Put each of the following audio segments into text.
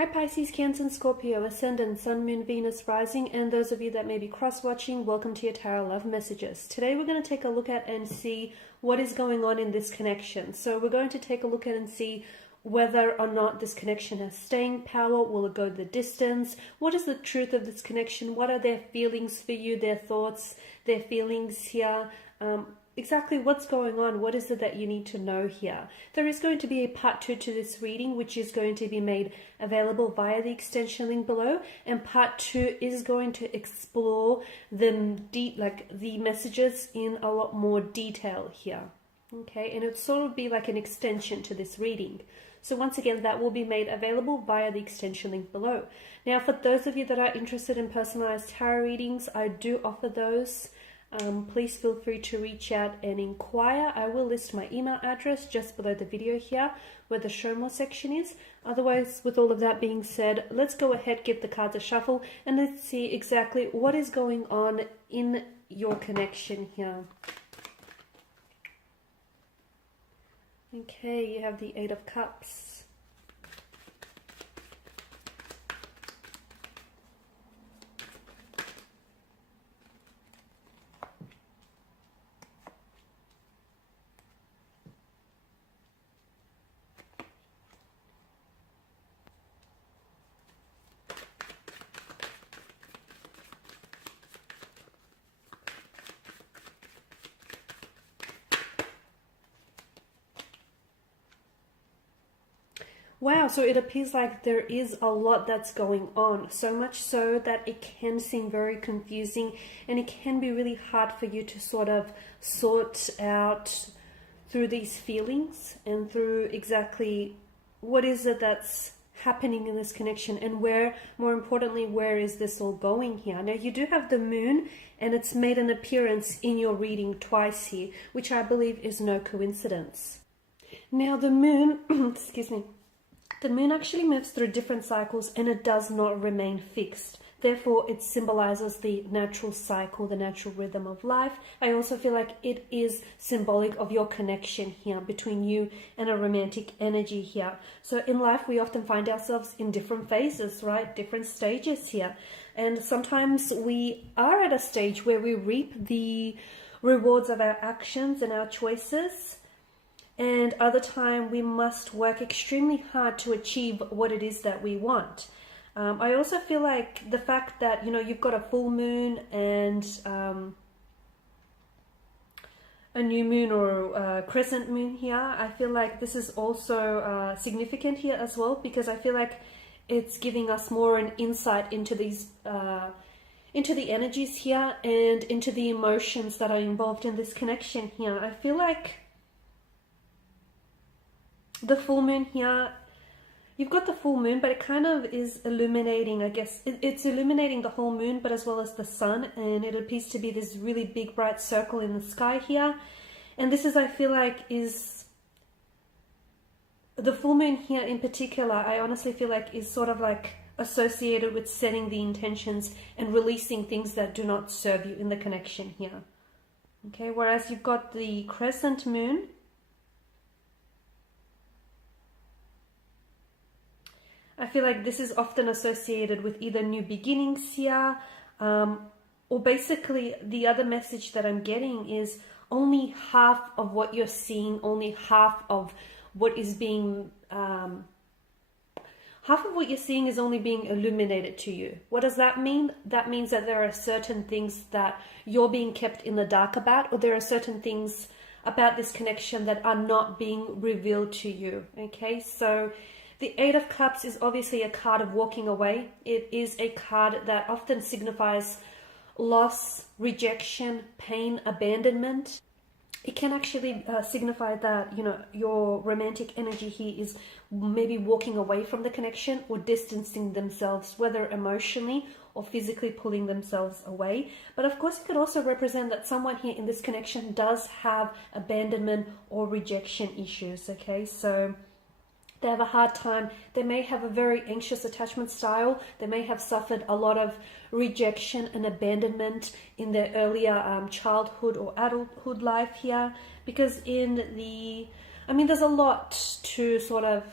Hi Pisces, Cancer and Scorpio, Ascendant, Sun, Moon, Venus, Rising, and those of you that may be cross-watching, welcome to your Tarot Love Messages. Today we're going to take a look at and see what is going on in this connection. So we're going to take a look at and see whether or not this connection has staying power. Will it go the distance? What is the truth of this connection? What are their feelings for you, their thoughts, their feelings here? Exactly what's going on. What is it that you need to know here? There is going to be a part 2 to this reading, which is going to be made available via the extension link below, and part 2 is going to explore the messages in a lot more detail here. Okay, and it'll sort of be like an extension to this reading. So once again, that will be made available via the extension link below. Now, for those of you that are interested in personalized tarot readings, I do offer those. Please feel free to reach out and inquire. I will list my email address just below the video here where the show more section is. Otherwise, with all of that being said, let's go ahead, give the cards a shuffle, and let's see exactly what is going on in your connection here. Okay, you have the 8 of Cups. Wow, so it appears like there is a lot that's going on, so much so that it can seem very confusing and it can be really hard for you to sort of sort out through these feelings and through exactly what is it that's happening in this connection, and where, more importantly, where is this all going here. Now, you do have the moon, and it's made an appearance in your reading twice here, which I believe is no coincidence. Now, the moon, excuse me, the moon actually moves through different cycles and it does not remain fixed. Therefore, it symbolizes the natural cycle, the natural rhythm of life. I also feel like it is symbolic of your connection here between you and a romantic energy here. So in life, we often find ourselves in different phases, right? Different stages here. And sometimes we are at a stage where we reap the rewards of our actions and our choices. And other time we must work extremely hard to achieve what it is that we want. I also feel like the fact that, you know, you've got a full moon and a new moon or a crescent moon here. I feel like this is also significant here as well, because I feel like it's giving us more an insight into these into the energies here and into the emotions that are involved in this connection here. I feel like the full moon here, you've got the full moon, but it kind of is illuminating, I guess. It's illuminating the whole moon, but as well as the sun. And it appears to be this really big, bright circle in the sky here. And this is, I feel like, is the full moon here in particular, I honestly feel like is sort of like associated with setting the intentions and releasing things that do not serve you in the connection here. Okay, whereas you've got the crescent moon, I feel like this is often associated with either new beginnings here, or basically the other message that I'm getting is only half of what you're seeing, only half of what is being, half of what you're seeing is only being illuminated to you. What does that mean? That means that there are certain things that you're being kept in the dark about, or there are certain things about this connection that are not being revealed to you. Okay, so the 8 of Cups is obviously a card of walking away. It is a card that often signifies loss, rejection, pain, abandonment. It can actually signify that, you know, your romantic energy here is maybe walking away from the connection or distancing themselves, whether emotionally or physically pulling themselves away. But of course, it could also represent that someone here in this connection does have abandonment or rejection issues, okay? So they have a hard time. They may have a very anxious attachment style. They may have suffered a lot of rejection and abandonment in their earlier childhood or adulthood life here. Because in the, I mean, there's a lot to sort of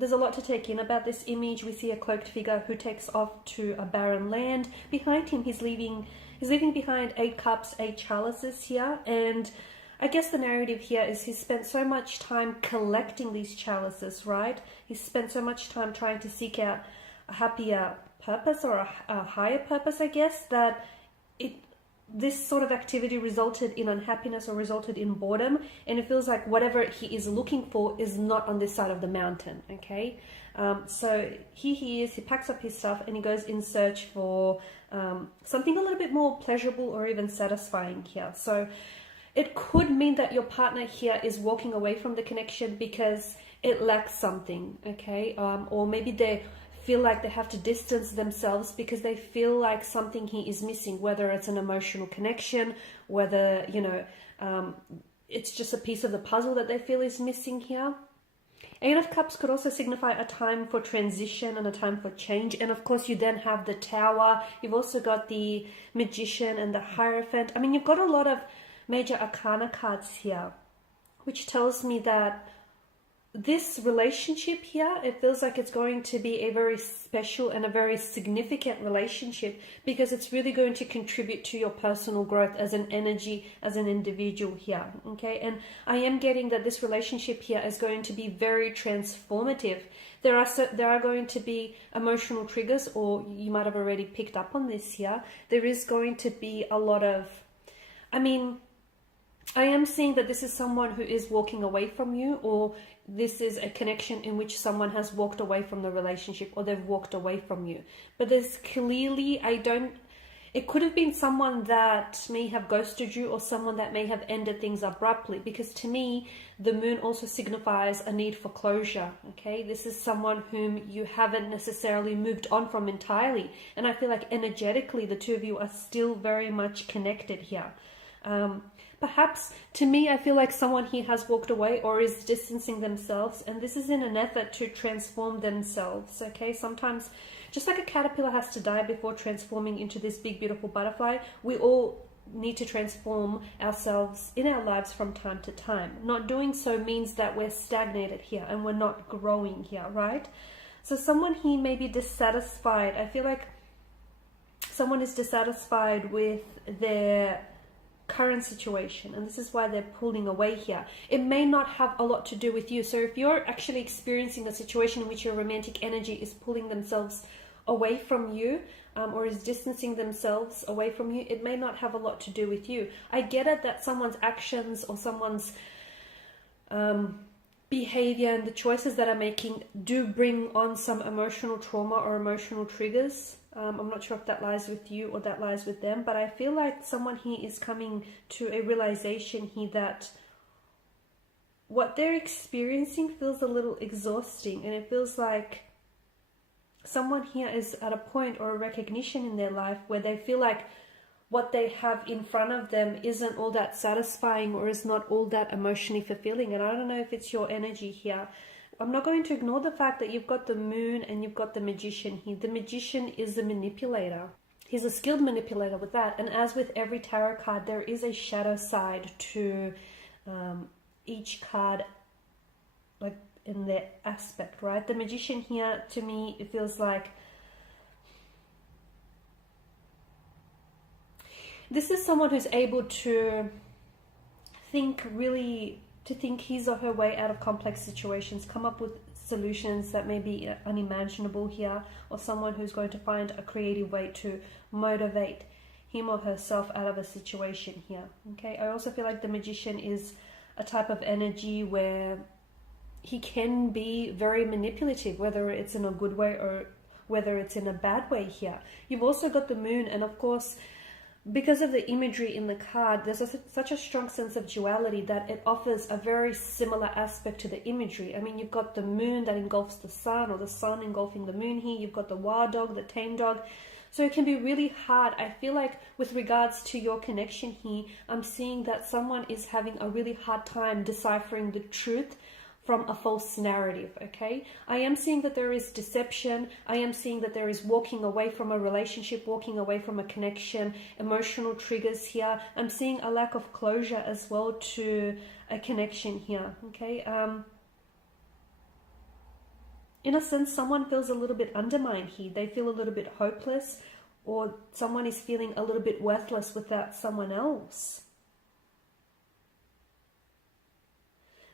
there's a lot to take in about this image. We see a cloaked figure who takes off to a barren land. Behind him, he's leaving behind 8 cups, 8 chalices here. And I guess the narrative here is he's spent so much time collecting these chalices, right? He's spent so much time trying to seek out a happier purpose, or a higher purpose, I guess, that this sort of activity resulted in unhappiness or resulted in boredom, and it feels like whatever he is looking for is not on this side of the mountain, okay? So here he is, he packs up his stuff and he goes in search for something a little bit more pleasurable or even satisfying here. So it could mean that your partner here is walking away from the connection because it lacks something, okay? Or maybe they feel like they have to distance themselves because they feel like something he is missing, whether it's an emotional connection, whether, you know, it's just a piece of the puzzle that they feel is missing here. 8 of Cups could also signify a time for transition and a time for change. And of course, you then have the Tower. You've also got the Magician and the Hierophant. I mean, you've got a lot of major arcana cards here, which tells me that this relationship here, it feels like it's going to be a very special and a very significant relationship, because it's really going to contribute to your personal growth as an energy, as an individual here, okay? And I am getting that this relationship here is going to be very transformative. There are going to be emotional triggers, or you might have already picked up on this here. There is going to be a lot of, I mean, I am seeing that this is someone who is walking away from you, or this is a connection in which someone has walked away from the relationship, or they've walked away from you. But there's clearly, it could have been someone that may have ghosted you, or someone that may have ended things abruptly, because to me, the moon also signifies a need for closure, okay? This is someone whom you haven't necessarily moved on from entirely. And I feel like energetically, the two of you are still very much connected here. Perhaps, to me, I feel like someone here has walked away or is distancing themselves, and this is in an effort to transform themselves, okay? Sometimes, just like a caterpillar has to die before transforming into this big, beautiful butterfly, we all need to transform ourselves in our lives from time to time. Not doing so means that we're stagnated here and we're not growing here, right? So someone here may be dissatisfied. I feel like someone is dissatisfied with their current situation, and this is why they're pulling away here. It may not have a lot to do with you. So if you're actually experiencing a situation in which your romantic energy is pulling themselves away from you, or is distancing themselves away from you, it may not have a lot to do with you. I get it that someone's actions or someone's behavior and the choices that are making do bring on some emotional trauma or emotional triggers. I'm not sure if that lies with you or that lies with them, but I feel like someone here is coming to a realization here that what they're experiencing feels a little exhausting, and it feels like someone here is at a point or a recognition in their life where they feel like what they have in front of them isn't all that satisfying or is not all that emotionally fulfilling. And I don't know if it's your energy here. I'm not going to ignore the fact that you've got the moon and you've got the magician here. The magician is a manipulator. He's a skilled manipulator with that. And as with every tarot card, there is a shadow side to each card, like in their aspect, right? The magician here, to me, it feels like this is someone who's able to think his or her way out of complex situations, come up with solutions that may be unimaginable here, or someone who's going to find a creative way to motivate him or herself out of a situation here, okay? I also feel like the magician is a type of energy where he can be very manipulative, whether it's in a good way or whether it's in a bad way here. You've also got the moon, and of course, because of the imagery in the card, there's such a strong sense of duality that it offers a very similar aspect to the imagery. I mean, you've got the moon that engulfs the sun, or the sun engulfing the moon here. You've got the wild dog, the tame dog. So it can be really hard. I feel like with regards to your connection here, I'm seeing that someone is having a really hard time deciphering the truth from a false narrative, okay? I am seeing that there is deception. I am seeing that there is walking away from a relationship, walking away from a connection, emotional triggers here. I'm seeing a lack of closure as well to a connection here, okay? in a sense, someone feels a little bit undermined here. They feel a little bit hopeless, or someone is feeling a little bit worthless without someone else.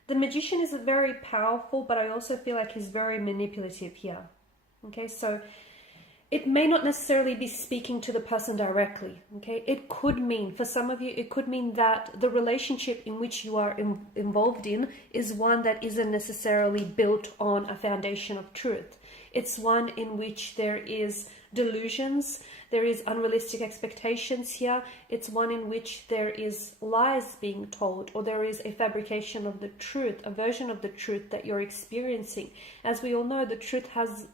The Magician is very powerful, but I also feel like he's very manipulative here. Okay, so it may not necessarily be speaking to the person directly. Okay, it could mean, for some of you, it could mean that the relationship in which you are involved in is one that isn't necessarily built on a foundation of truth. It's one in which there is delusions, there is unrealistic expectations here. It's one in which there is lies being told, or there is a fabrication of the truth, a version of the truth that you're experiencing. As we all know, the truth has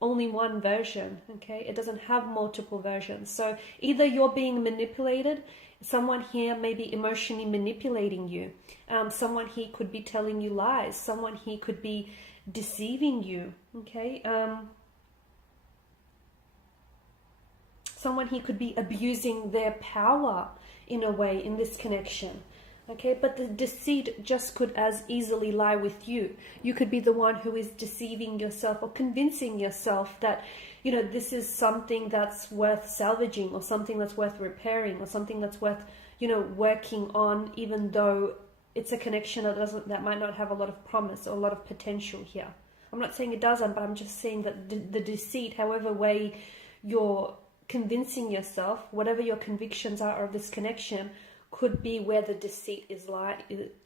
only one version, okay? It doesn't have multiple versions. So either you're being manipulated, someone here may be emotionally manipulating you. Someone here could be telling you lies. Someone here could be deceiving you, okay? Someone here could be abusing their power in a way in this connection. Okay, but the deceit just could as easily lie with you. You could be the one who is deceiving yourself or convincing yourself that, you know, this is something that's worth salvaging, or something that's worth repairing, or something that's worth, you know, working on, even though it's a connection that might not have a lot of promise or a lot of potential here. I'm not saying it doesn't, but I'm just saying that the deceit, however way you're convincing yourself, whatever your convictions are of this connection, could be where the deceit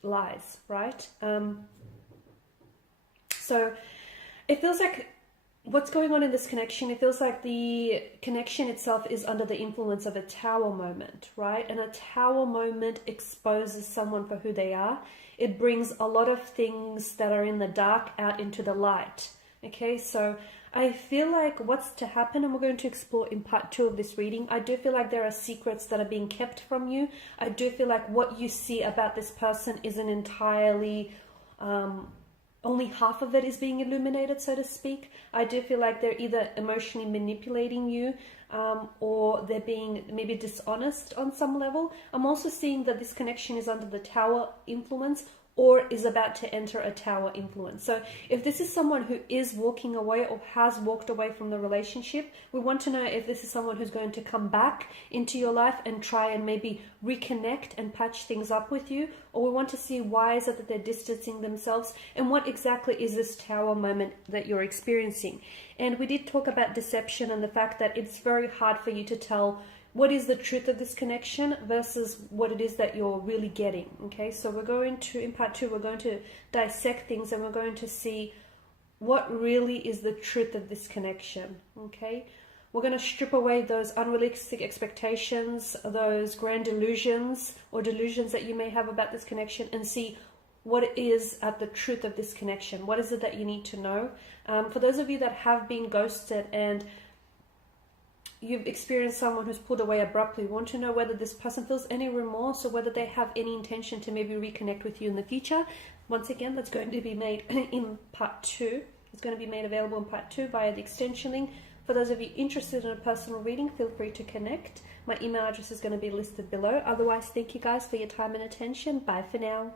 lies, right? So it feels like what's going on in this connection, it feels like the connection itself is under the influence of a tower moment, right? And a tower moment exposes someone for who they are. It brings a lot of things that are in the dark out into the light. Okay, so I feel like what's to happen, and we're going to explore in part 2 of this reading, I do feel like there are secrets that are being kept from you. I do feel like what you see about this person isn't entirely, only half of it is being illuminated, so to speak. I do feel like they're either emotionally manipulating you, or they're being maybe dishonest on some level. I'm also seeing that this connection is under the tower influence, or is about to enter a tower influence. So if this is someone who is walking away or has walked away from the relationship, we want to know if this is someone who's going to come back into your life and try and maybe reconnect and patch things up with you, or we want to see why is it that they're distancing themselves, and what exactly is this tower moment that you're experiencing. And we did talk about deception and the fact that it's very hard for you to tell what is the truth of this connection versus what it is that you're really getting. Okay, so we're going to, in part 2, we're going to dissect things, and we're going to see what really is the truth of this connection. Okay, we're going to strip away those unrealistic expectations, those grand delusions or delusions that you may have about this connection, and see what is at the truth of this connection. What is it that you need to know? For those of you that have been ghosted and you've experienced someone who's pulled away abruptly, want to know whether this person feels any remorse, or whether they have any intention to maybe reconnect with you in the future. Once again, that's going to be made in part 2. It's going to be made available in part 2 via the extension link. For those of you interested in a personal reading, feel free to connect. My email address is going to be listed below. Otherwise, thank you guys for your time and attention. Bye for now.